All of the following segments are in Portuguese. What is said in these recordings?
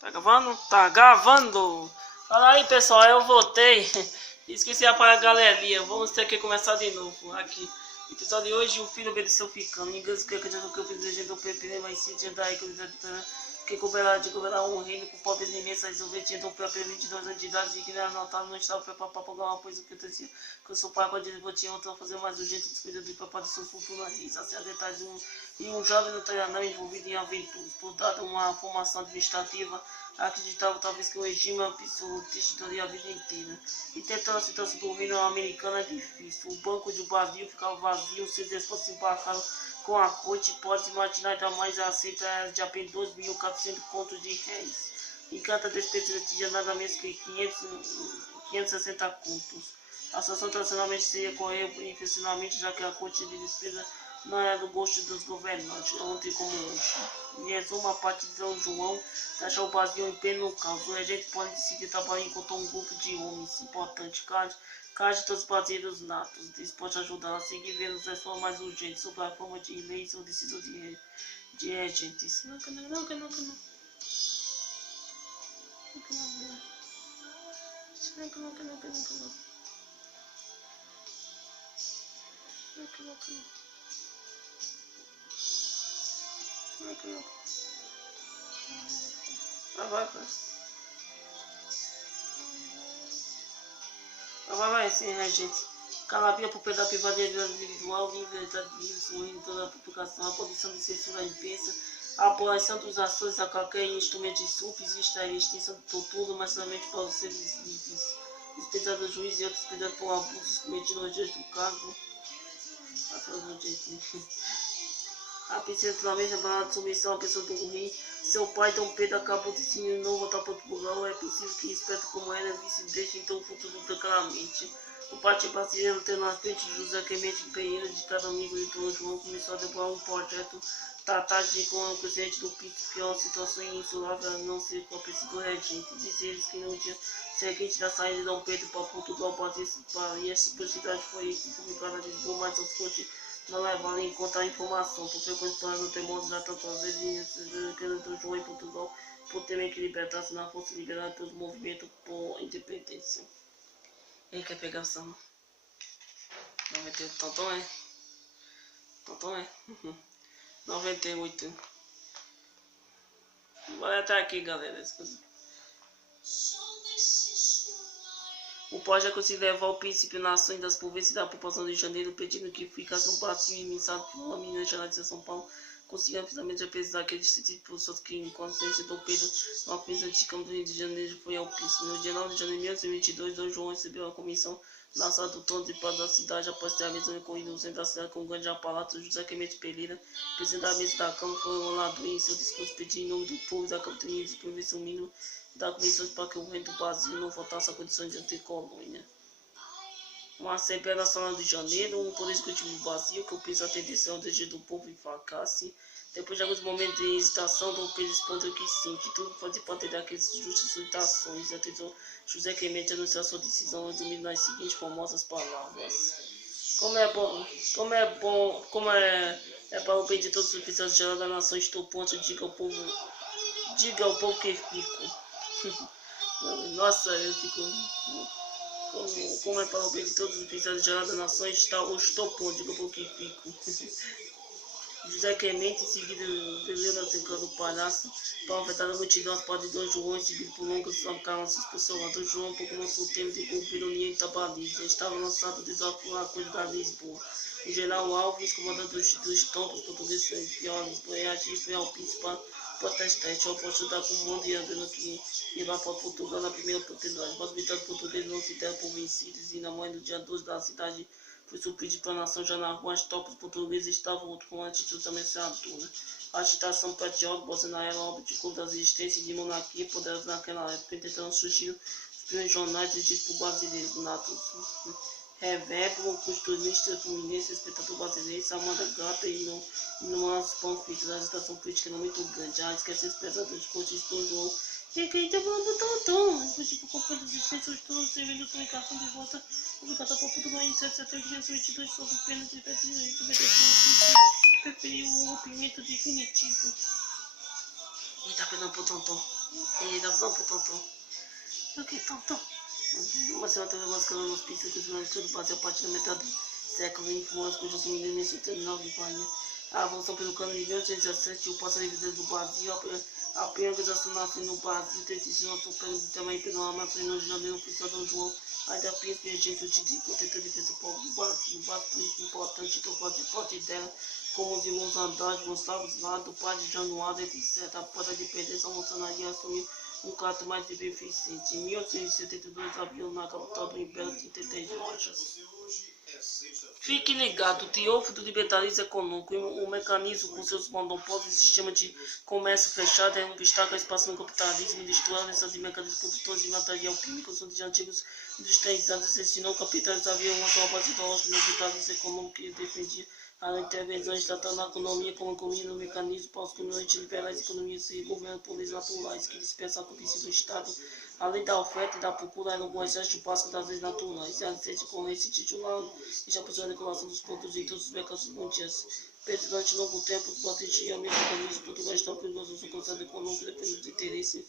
Tá gravando? Tá gravando! Fala aí, pessoal, eu voltei. Esqueci de apagar a galeria. Vamos ter que começar de novo aqui. Episódio de hoje, o filho obedeceu ficando. Ninguém se quer que eu desejo do PP, mas se tinha daí que cooperar um reino com pobres imensas resolver tinha do PP 22 anos de idade e que era notado não estava preparado para pagar uma coisa que acontecia que o seu pai quando ele tinha outra fazer mais urgente descuida do papai do seu futuro isso assim a detalhes de um jovem no treinamento envolvido em aventuras por dada uma formação administrativa acreditava talvez que o regime absolutista duraria a vida inteira e tentando a situação do reino americano é difícil. O banco de Brasil ficava vazio, seus despotas se embarcaram com a corte, pode-se imaginar jamais aceita de apenas 2.400 contos de réis. E cada despesa tinha nada menos que 560 contos. A situação tradicionalmente seria correr intencionalmente, já que a corte de despesa não era do gosto dos governantes, ontem como hoje. Em resumo, a parte de São João deixou o Brasil em pé no caos. O regente pode decidir trabalhar enquanto um grupo de homens importante, Cade dos brasileiros natos, dispostos a ajudar a seguir vendo as reformas mais urgentes sobre a forma de leis ou decisão de regentes. Não. Vai, sim, regente. Calabria por da privadeza individual, liberdade de livre, toda a publicação, a abolição de censura à imprensa, a abolição dos ações a qualquer instrumento de subsiste a extinção de tortura, mas somente para os seres livres. Despejado do juiz e outros despejado por abusos cometidos nos dias do cargo. A principalmente a de submissão à pessoa do rei. Seu pai, Dom Pedro, acabou de se não voltar para Portugal. É possível que, esperto como era, visse desde então o futuro claramente. O partido brasileiro, tendo na frente de José Clemente Pereira, de cada amigo de Dom João, começou a decorar um projeto de com o presidente do PIT, que é uma situação insulável a não ser com a presença do regente. Diz eles que no dia seguinte da saída de Dom Pedro para Portugal, e essa possibilidade foi publicada a Lisboa, mas os cortes não levaram em conta a informação, por frequência não tem mostrado tantas vezes que do João em Portugal, por temer que libertasse na força liberada pelos movimentos por independência. Ele quer pegar o som. 98, Tonton é? Tonton é? 98. Vai até aqui, galera. O pode já conseguiu levar o princípio na ação das províncias da população de Janeiro, pedindo que ficasse no Brasil e mensado por Minas Gerais de São Paulo. Conseguiram finalmente apesar que distrito de pessoas que, em consciência do Pedro, uma prisão de Campo do Rio de Janeiro, foi ao príncipe. No dia 9 de janeiro de 1922, Dom João recebeu a comissão na sala do trono de paz da cidade, após ter a mesa recorrida no centro da cidade com o grande aparato. José Clemente Pereira, presidente da mesa da Câmara, foi honrado em seu discurso pedindo em nome do povo da capitania de província o mínimo da comissão para que o reino do Brasil não faltasse a condições de ter colônia. Uma Assembleia Nacional de Janeiro, um poder executivo do Brasil, que o peso atenção ao desejo do povo e fracasse. Depois de alguns momentos de hesitação, Dom Pedro respondeu que sim, que tudo fazia parte daquelas justas solicitações. E atendeu José Clemente anunciou sua decisão, resumindo nas seguintes famosas palavras. Como é para o bem de todos os oficiais gerais da nação, estou pronto, diga ao povo que fico. Nossa, eu fico... Como é para o bem de todos os oficiais gerais da nação, estou pronto, diga ao povo que fico. José Clemente, em seguida, veio na cerca do palhaço, para afetar a multidão, as partes de Dom João, em seguida por longas alcanças pessoas. Dom João, pouco lançou o termo de governo e Itabaliza. Estava lançado o desafio à coisa da Lisboa. O general Alves, comandante dos tropas portugueses, piores, reagiu foi ao príncipe para protestar. Tinha oposto da comando e andando que ia para Portugal na primeira oportunidade. Mas os militares portugueses não se deram por vencidos e na manhã do dia 12 da cidade foi surpreendido pela nação já na rua. As tropas portuguesas estavam com uma atitude ameaçadora. A agitação patriótica Bolsonaro era obra de culto das existências de monarquia poderosas naquela época, tentando surgir os primeiros jornais dirigidos por brasileiros natos. Reverbo, costurista, fluminense, espectador brasileiro, Samanta Gata e no nosso panfletos. A agitação política era muito grande. A esquecer os pesados cortes de Dom João. E que então vamos tonton. Depois de comprar as extensões todas, servindo a comunicação de volta, publicada por Portugal em 7 de setembro de 1922, sob pena de desobediência, preferiu o rompimento definitivo. E tá pegando pro tonton. E dá não pro Tonton. O que, Tonton? Uma senhora teve mascarando nos pistas que os jornalistas do Brasil a partir da metade do século influência cujas milênios em 79 de Bahia. A Revolução pelo Cano de 1817 e o passo livre do Brasil, a organização nasceu no Brasil, tradicional supremo também pelo armação no janeiro oficial Dom João, ainda príncipe regente de protetor de defesa do povo do Brasil, bastante importante que eu fazia parte dela, como os irmãos Andrade, Gonçalves lá, do padre Januário, etc. Após a independência, a maçonaria assumiu um caráter mais beneficente. Em 1872, abriu na capital do Império 33 lojas. Fique ligado, o triunfo do liberalismo econômico, o mecanismo com seus monopólios e sistema de comércio fechado é um obstáculo à expansão do capitalismo industrial, necessidade de mecanismos produtores de material químico, são de antigos industrializados, ensinou o capitalismo havia uma só base ideológica no liberalismo econômico que defendia a intervenção estatal na economia como economia no mecanismo para os comunidades liberais, economias e governo por leis naturais que dispensam a condição do Estado, além da oferta e da procura, era um exército básico das leis naturais, e a licença de concorrência titular e já possui a regulação dos produtos e todos os mercados mundiais. Durante longo tempo, os patentes e amigos econômicos portugueses estão perigosos no conceito econômico dependendo dos interesses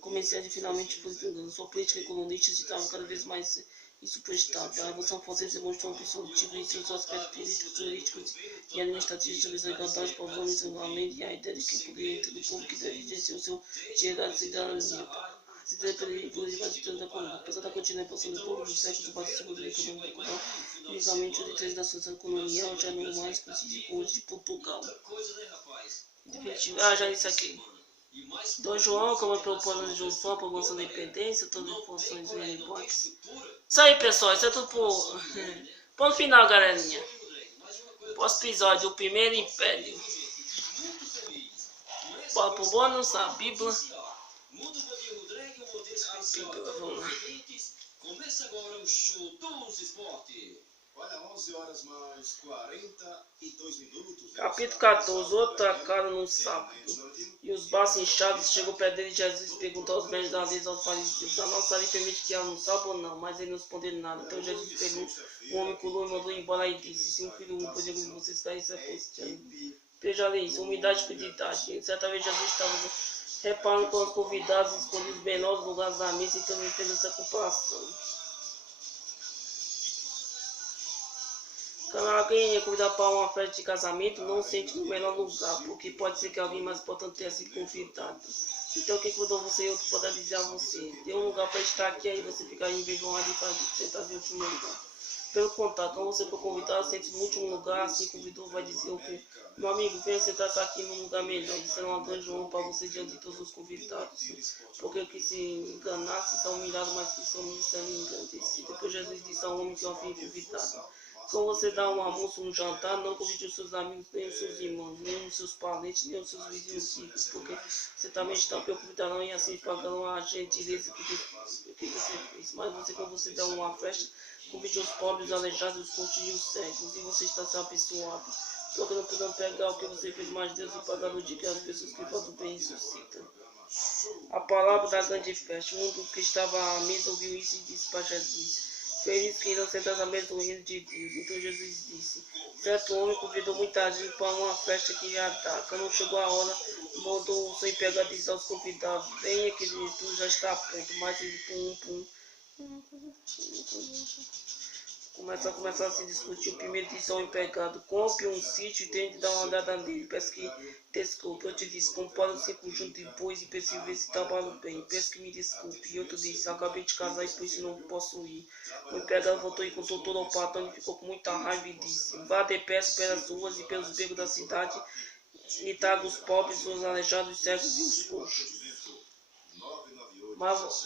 comerciais e finalmente políticos. Sua política econômica estava cada vez mais insuportável. A Revolução Francesa demonstrou um positivo em seus aspectos políticos, jurídicos e administrativos da igualdade para os homens, além de a ideia de que o poder entre o povo que deve exercer o seu direito à cidadania. Se deve inclusive a ditadura econômica. Apesar da contínua expansão do povo dos séculos, o Brasil segundo a economia global, inicialmente os três nações da economia já não mais coincide com os de Portugal. Já isso aqui. Dom João, como propôs de junção, a promoção da independência, todas as funções e bots. Isso aí, pessoal, isso é tudo por ponto final, galerinha. Próximo episódio, o Primeiro Império. Bora pro bônus, a Bíblia. Vamos lá. Começa agora o show dos esportes. Olha, 11 horas mais 42 minutos. Capítulo 14. Outra cara no sábado. E os braços inchados chegou perto dele. Jesus perguntou aos médicos da lei aos fariseus: a nossa lei permite que ela não sábado ou não? Mas ele não respondeu nada. Então Jesus pegou o homem curou e mandou embora e disse: se um filho único podia de vocês cair, isso é possível. Veja ali, isso, umidade e pedidade. Certa vez Jesus estava reparando com os convidados e escolheu os menores lugares da mesa, então ele fez essa comparação. Quando alguém é convidado para uma festa de casamento, não sente no menor lugar, porque pode ser que alguém mais importante tenha sido convidado. Então quem convidou você e outro pode avisar você. Tem um lugar para estar aqui, aí você fica envergonhado e sentar em último lugar. Pelo contrário, quando você for convidado, sente no último lugar, assim o convidou vai dizer o que? Meu amigo, venha sentar-se aqui num lugar melhor, disseram uma grande honra para você diante de todos os convidados. Porque o que se enganasse são humilhados, mas que são engrandecidos. Depois Jesus disse ao homem que é o filho convidado: quando você dá um almoço, um jantar, não convide os seus amigos, nem os seus irmãos, nem os seus parentes, nem os seus vizinhos ricos, porque você também está convidarão e assim pagarão a gentileza que você fez. Mas você, quando você dá uma festa, convide os pobres, os aleijados, os coxos e os cegos, e você está sendo abençoado, porque não podem pegar o que você fez, mas Deus e pagar no dia que as pessoas que fazem o bem ressuscitam. A palavra da grande festa. O mundo que estava à mesa ouviu isso e disse para Jesus: feliz que irão sentar à mesa do reino de Deus. Então Jesus disse: certo homem convidou muita gente para uma festa que ia dar. Quando chegou a hora, mandou o seu empregado dizer aos convidados: venha que tudo já está pronto. Mas ele começa a se discutir. O primeiro disse ao empregado: compre um sítio e tente dar uma olhada nele. Peço que desculpe. Eu te disse: compare um conjunto de bois e pense ver se trabalho bem. Peço que me desculpe. E outro disse: acabei de casar e por isso não posso ir. O empregado voltou e contou todo ao patrão e ficou com muita raiva e disse: vá depressa pelas ruas e pelos becos da cidade e traga os pobres, os aleijados, os cegos e os coxos.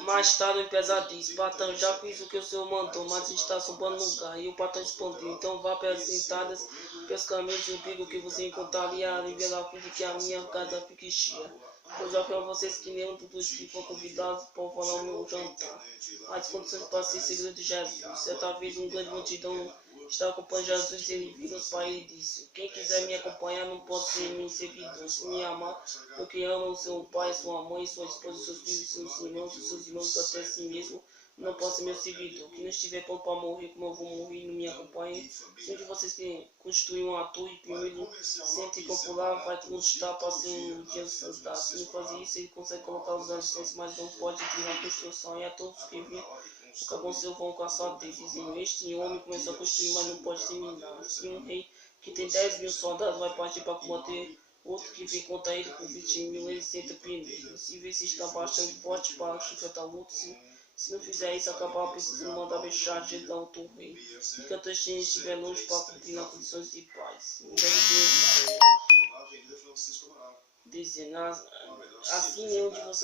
Mais tarde o empresário disse: patrão, já fiz o que o senhor mandou, mas está sobrando lugar. E o patrão respondeu: então vá pelas entradas, pelos caminhos e o bico que você encontrar ali a fim de que a minha casa fique cheia. Pois já para vocês que nenhum dos que for convidados para falar o meu jantar. As condições para ser segredo de Jesus. Certa vez uma grande multidão estava acompanhando Jesus e ele virou para ele e disse: quem quiser me acompanhar não pode ser meu seguidor, se me amar, porque ama o seu pai, sua mãe, sua esposa, seus filhos, seus irmãos até si mesmo, não pode ser meu seguidor. Quem não estiver pronto para morrer como eu vou morrer e não me acompanhe. Se um de vocês que construir uma torre primeiro sente popular, vai conquistar para ser um dia santo. Se não fazer isso, ele consegue colocar os alicerces, mas não pode tirar a construção. E a todos que vêm, acabam seu vão caçar dele, dizendo: este homem começou a construir, mas não pode terminar. Se um rei que tem 10.000 soldados vai partir para combater outro que vem contra ele com 20.000, ele senta primeiro. Se vê se está bastante forte para enfrentar o outro, se não fizer isso, acabar precisando mandar fechar de dar o tom rei. Enquanto este estiver longe para cumprir nas condições de paz. Dizendo, assim nenhum de vocês